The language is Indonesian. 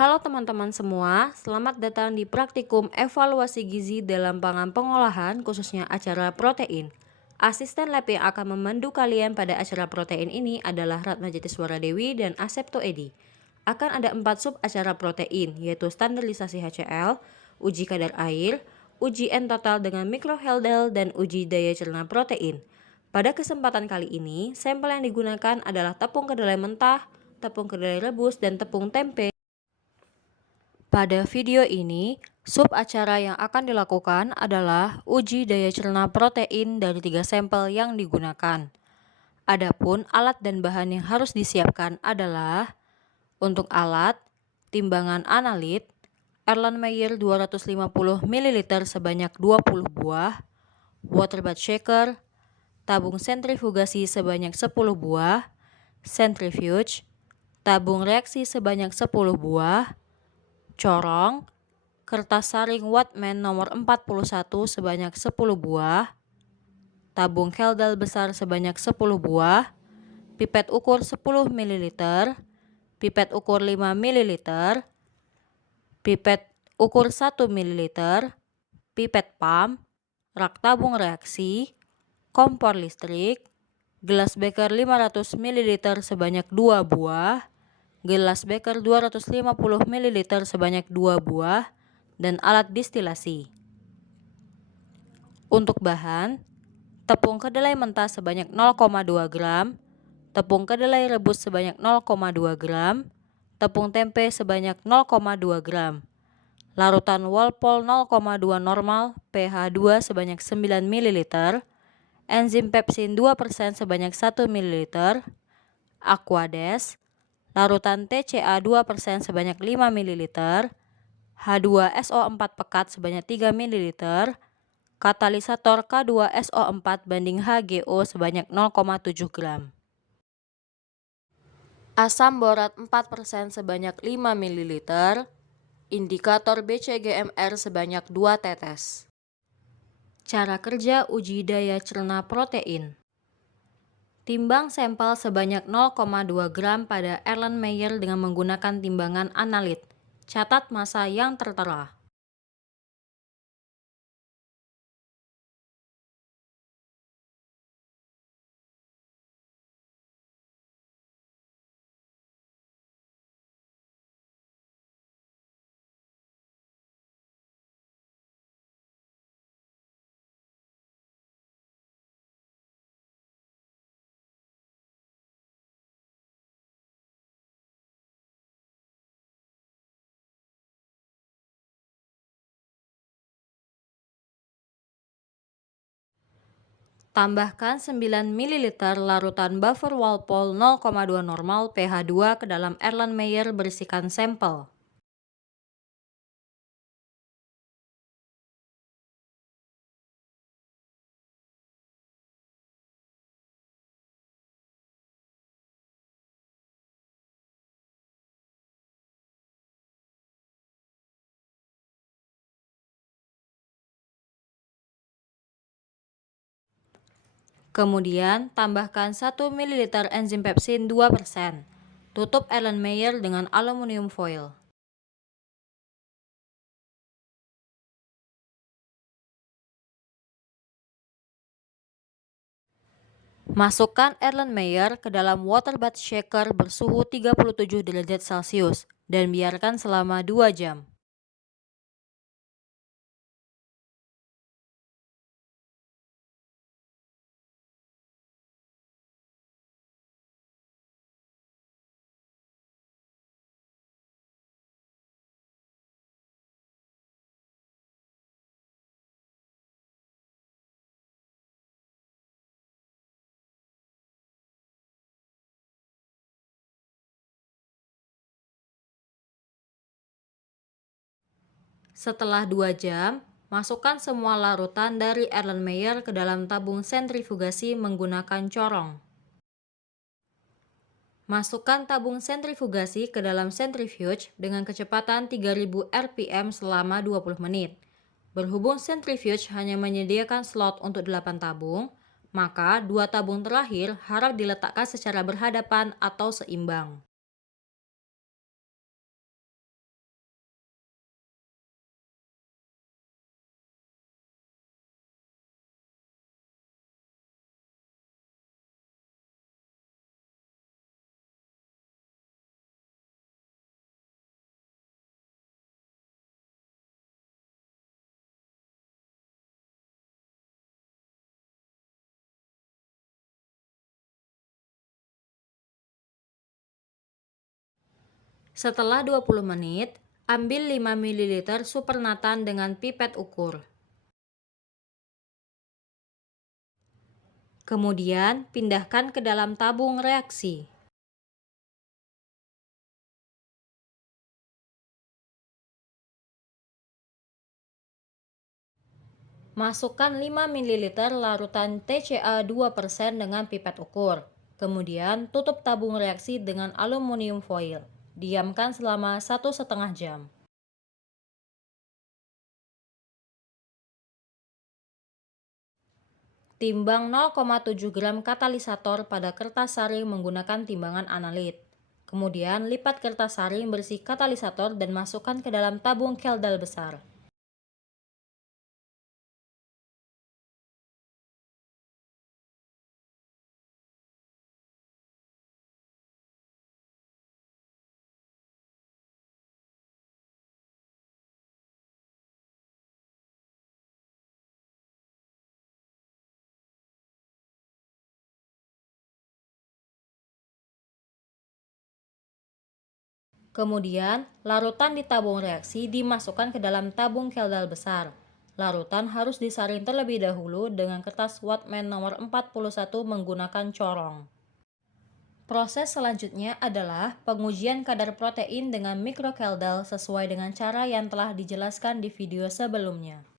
Halo teman-teman semua, selamat datang di praktikum evaluasi gizi dalam pangan pengolahan khususnya acara protein. Asisten lab yang akan memandu kalian pada acara protein ini adalah Ratna Jatiswara Dewi dan Asepto Edi. Akan ada 4 sub acara protein, yaitu standarisasi HCl, uji kadar air, uji N total dengan mikroheldel, dan uji daya cerna protein. Pada kesempatan kali ini, sampel yang digunakan adalah tepung kedelai mentah, tepung kedelai rebus, dan tepung tempe. Pada video ini, sub acara yang akan dilakukan adalah uji daya cerna protein dari 3 sampel yang digunakan. Adapun alat dan bahan yang harus disiapkan adalah untuk alat, timbangan analit, Erlenmeyer 250 ml sebanyak 20 buah, water bath shaker, tabung sentrifugasi sebanyak 10 buah, centrifuge, tabung reaksi sebanyak 10 buah, corong, kertas saring Wattman nomor 41 sebanyak 10 buah, tabung Heldal besar sebanyak 10 buah, pipet ukur 10 ml, pipet ukur 5 ml, pipet ukur 1 ml, pipet pump, rak tabung reaksi, kompor listrik, gelas beker 500 ml sebanyak 2 buah, gelas beker 250 ml sebanyak 2 buah, dan alat distilasi. Untuk bahan, tepung kedelai mentah sebanyak 0,2 gram, tepung kedelai rebus sebanyak 0,2 gram, tepung tempe sebanyak 0,2 gram, larutan Walpole 0,2 normal, pH 2 sebanyak 9 ml, enzim pepsin 2% sebanyak 1 ml, Aquades, larutan TCA 2% sebanyak 5 ml, H2SO4 pekat sebanyak 3 ml, katalisator K2SO4 banding HGO sebanyak 0,7 gram. Asam borat 4% sebanyak 5 ml, indikator BCGMR sebanyak 2 tetes. Cara kerja uji daya cerna protein. Timbang sampel sebanyak 0,2 gram pada Erlenmeyer dengan menggunakan timbangan analit. Catat massa yang tertera. Tambahkan 9 ml larutan buffer Walpole 0,2 normal pH 2 ke dalam Erlenmeyer, berisikan sampel. Kemudian, tambahkan 1 ml enzim pepsin 2%. Tutup Erlenmeyer dengan aluminium foil. Masukkan Erlenmeyer ke dalam water bath shaker bersuhu 37 derajat Celcius dan biarkan selama 2 jam. Setelah 2 jam, masukkan semua larutan dari Erlenmeyer ke dalam tabung sentrifugasi menggunakan corong. Masukkan tabung sentrifugasi ke dalam centrifuge dengan kecepatan 3000 rpm selama 20 menit. Berhubung centrifuge hanya menyediakan slot untuk 8 tabung, maka 2 tabung terakhir harap diletakkan secara berhadapan atau seimbang. Setelah 20 menit, ambil 5 ml supernatan dengan pipet ukur. Kemudian, pindahkan ke dalam tabung reaksi. Masukkan 5 ml larutan TCA 2% dengan pipet ukur. Kemudian, tutup tabung reaksi dengan aluminium foil. Diamkan selama 1,5 jam. Timbang 0,7 gram katalisator pada kertas saring menggunakan timbangan analit. Kemudian, lipat kertas saring bersih katalisator dan masukkan ke dalam tabung keldal besar. Kemudian, larutan di tabung reaksi dimasukkan ke dalam tabung keldal besar. Larutan harus disaring terlebih dahulu dengan kertas Whatman nomor 41 menggunakan corong. Proses selanjutnya adalah pengujian kadar protein dengan mikrokeldal sesuai dengan cara yang telah dijelaskan di video sebelumnya.